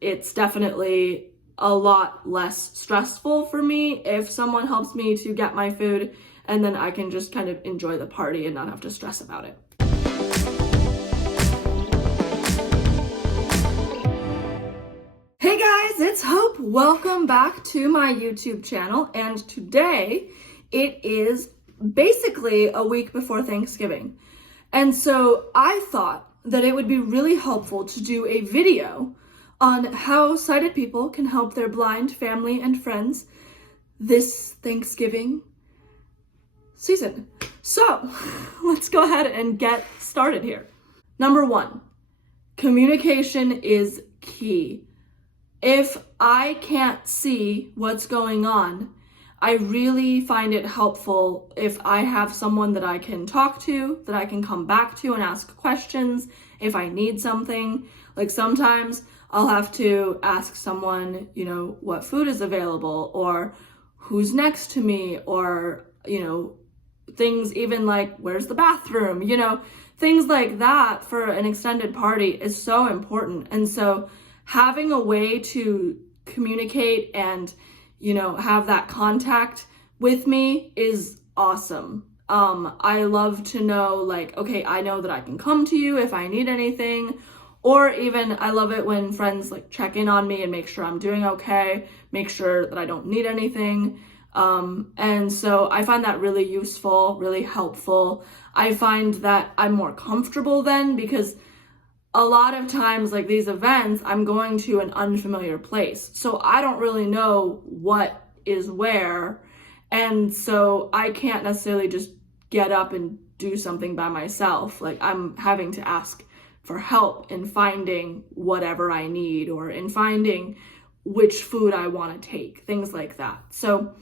it's definitely a lot less stressful for me if someone helps me to get my food, and then I can just kind of enjoy the party and not have to stress about it. Hey guys, it's Hope. Welcome back to my YouTube channel, and today it is basically a week before Thanksgiving. And so I thought that it would be really helpful to do a video on how sighted people can help their blind family and friends this Thanksgiving season. So let's go ahead and get started here. Number one, communication is key. If I can't see what's going on, I really find it helpful if I have someone that I can talk to, that I can come back to and ask questions if I need something. Like sometimes I'll have to ask someone, what food is available, or who's next to me, or, things even like, where's the bathroom? Things like that for an extended party is so important. And so having a way to communicate and, have that contact with me is awesome. I love to know, okay, I know that I can come to you if I need anything, or even I love it when friends check in on me and make sure I'm doing okay, make sure that I don't need anything. And so I find that really useful, really helpful. I find that I'm more comfortable then, because a lot of times, these events, I'm going to an unfamiliar place. So I don't really know what is where. And so I can't necessarily just get up and do something by myself. I'm having to ask for help in finding whatever I need, or in finding which food I want to take, things like that. So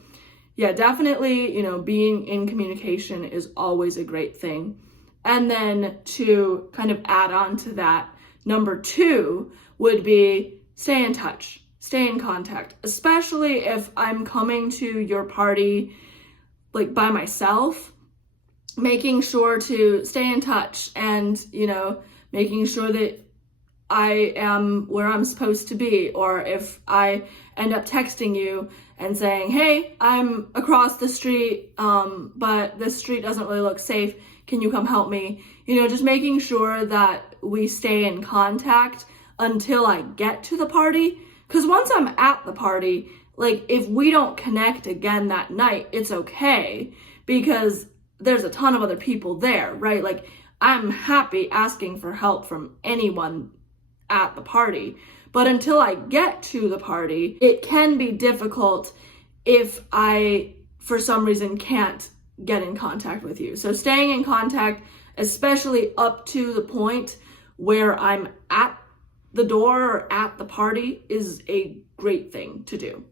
yeah, definitely, being in communication is always a great thing. And then to kind of add on to that, number two would be stay in touch, stay in contact, especially if I'm coming to your party by myself, making sure to stay in touch and, making sure that I am where I'm supposed to be. Or if I end up texting you and saying, hey, I'm across the street, but this street doesn't really look safe, can you come help me? Just making sure that we stay in contact until I get to the party. Because once I'm at the party, if we don't connect again that night, it's okay, because there's a ton of other people there, right? I'm happy asking for help from anyone at the party. But until I get to the party, it can be difficult if I, for some reason, can't get in contact with you. So staying in contact, especially up to the point where I'm at the door or at the party, is a great thing to do.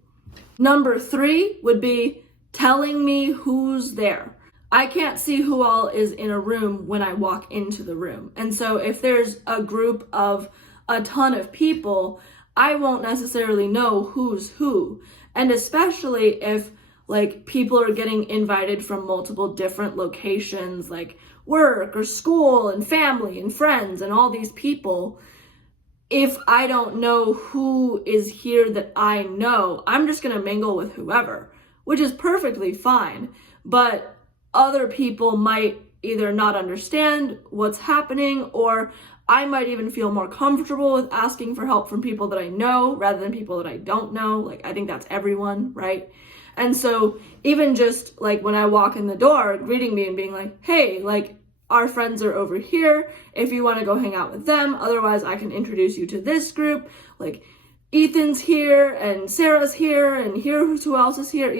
Number three would be telling me who's there. I can't see who all is in a room when I walk into the room. And so if there's a group of a ton of people, I won't necessarily know who's who. And especially if people are getting invited from multiple different locations, like work or school and family and friends and all these people, if I don't know who is here that I know, I'm just gonna mingle with whoever, which is perfectly fine. But other people might either not understand what's happening, or I might even feel more comfortable with asking for help from people that I know rather than people that I don't know. I think that's everyone, right? And so even just when I walk in the door, greeting me and being like, hey, our friends are over here, if you want to go hang out with them. Otherwise, I can introduce you to this group. Ethan's here and Sarah's here, and here's who else is here.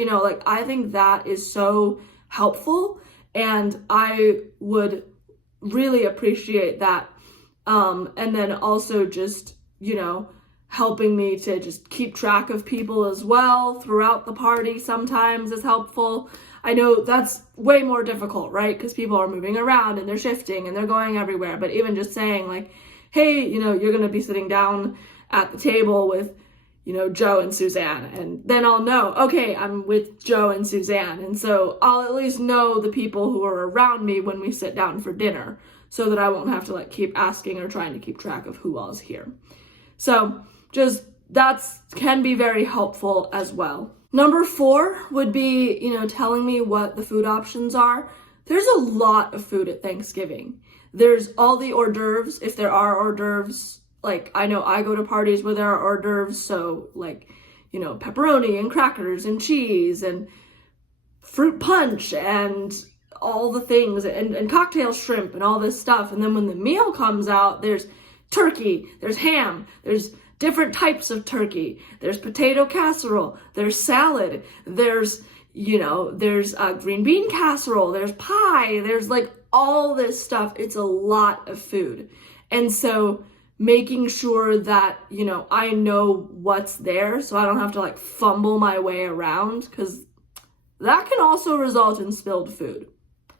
I think that is so helpful, and I would really appreciate that. And then also just, helping me to just keep track of people as well throughout the party sometimes is helpful. I know that's way more difficult, right? Because people are moving around and they're shifting and they're going everywhere. But even just saying hey, you're going to be sitting down at the table with, Joe and Suzanne. And then I'll know, okay, I'm with Joe and Suzanne. And so I'll at least know the people who are around me when we sit down for dinner, so that I won't have to keep asking or trying to keep track of who all is here. So just that's can be very helpful as well. Number 4 would be, telling me what the food options are. There's a lot of food at Thanksgiving. There's all the hors d'oeuvres, if there are hors d'oeuvres. Like, I know I go to parties where there are hors d'oeuvres, so like, pepperoni and crackers and cheese and fruit punch and all the things and cocktail shrimp and all this stuff. And then when the meal comes out, there's turkey, there's ham, there's different types of turkey, there's potato casserole, there's salad, there's green bean casserole, there's pie, there's like all this stuff. It's a lot of food. And so making sure that, I know what's there so I don't have to like fumble my way around, because that can also result in spilled food.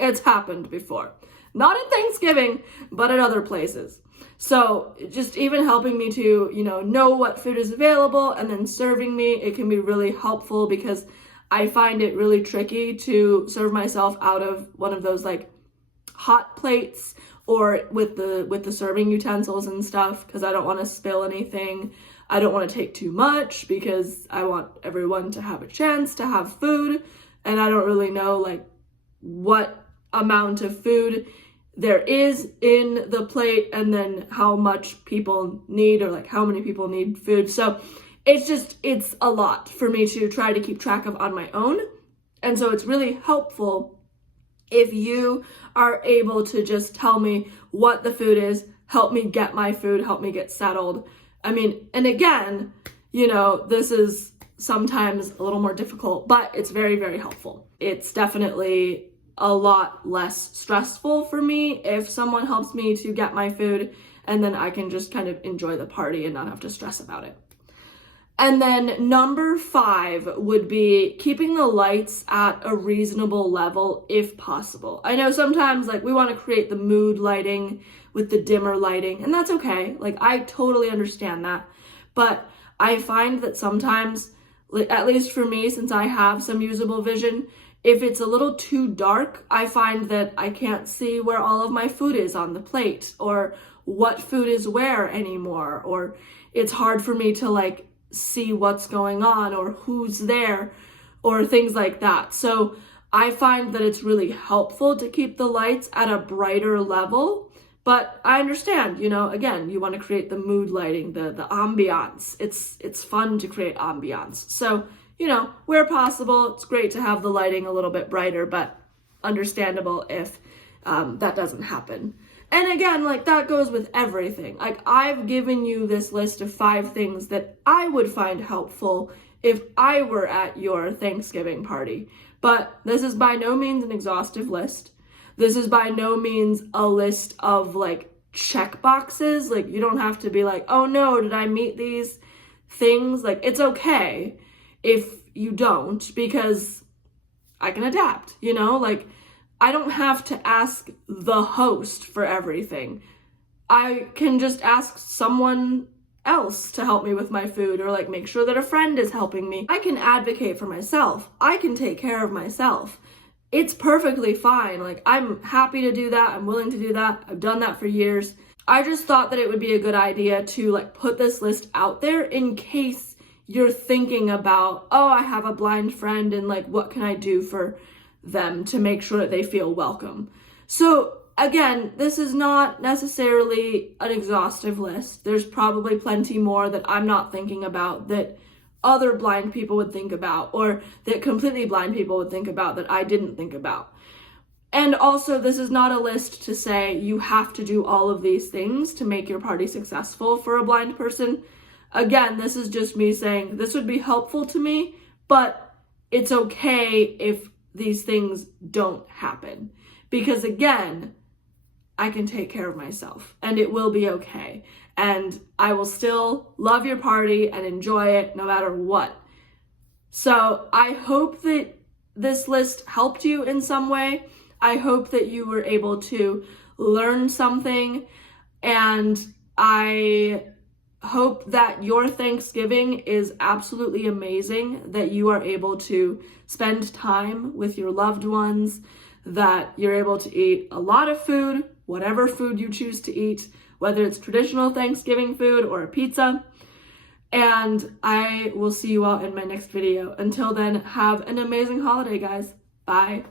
It's happened before. Not at Thanksgiving, but at other places. So just even helping me to, know what food is available and then serving me, it can be really helpful, because I find it really tricky to serve myself out of one of those like hot plates or with the serving utensils and stuff, because I don't want to spill anything. I don't want to take too much because I want everyone to have a chance to have food, and I don't really know like what amount of food there is in the plate and then how much people need, or like how many people need food. So it's a lot for me to try to keep track of on my own. And so it's really helpful if you are able to just tell me what the food is, help me get my food, help me get settled. I mean, and again, this is sometimes a little more difficult, but it's very, very helpful. It's definitely a lot less stressful for me if someone helps me to get my food, and then I can just kind of enjoy the party and not have to stress about it. And then number 5 would be keeping the lights at a reasonable level if possible. I know sometimes like we want to create the mood lighting with the dimmer lighting, and that's okay. Like, I totally understand that. But I find that sometimes, at least for me, since I have some usable vision, if it's a little too dark, I find that I can't see where all of my food is on the plate, or what food is where anymore, or it's hard for me to like see what's going on or who's there or things like that. So I find that it's really helpful to keep the lights at a brighter level, but I understand, again, you want to create the mood lighting, the ambiance. It's fun to create ambiance. So, where possible, it's great to have the lighting a little bit brighter, but understandable if that doesn't happen. And again, like, that goes with everything. Like, I've given you this list of 5 things that I would find helpful if I were at your Thanksgiving party. But this is by no means an exhaustive list. This is by no means a list of like check boxes. Like, you don't have to be like, oh no, did I meet these things? Like, it's okay if you don't, because I can adapt, like, I don't have to ask the host for everything. I can just ask someone else to help me with my food, or like make sure that a friend is helping me. I can advocate for myself. I can take care of myself. It's perfectly fine. Like, I'm happy to do that. I'm willing to do that. I've done that for years. I just thought that it would be a good idea to like put this list out there in case you're thinking about, oh, I have a blind friend and like, what can I do for them to make sure that they feel welcome? So again, this is not necessarily an exhaustive list. There's probably plenty more that I'm not thinking about that other blind people would think about, or that completely blind people would think about that I didn't think about. And also, this is not a list to say you have to do all of these things to make your party successful for a blind person. Again, this is just me saying this would be helpful to me, but it's okay if these things don't happen. Because again, I can take care of myself and it will be okay. And I will still love your party and enjoy it no matter what. So I hope that this list helped you in some way. I hope that you were able to learn something, and I hope that your Thanksgiving is absolutely amazing, that you are able to spend time with your loved ones, that you're able to eat a lot of food, whatever food you choose to eat, whether it's traditional Thanksgiving food or a pizza. And I will see you all in my next video. Until then, have an amazing holiday, guys. Bye.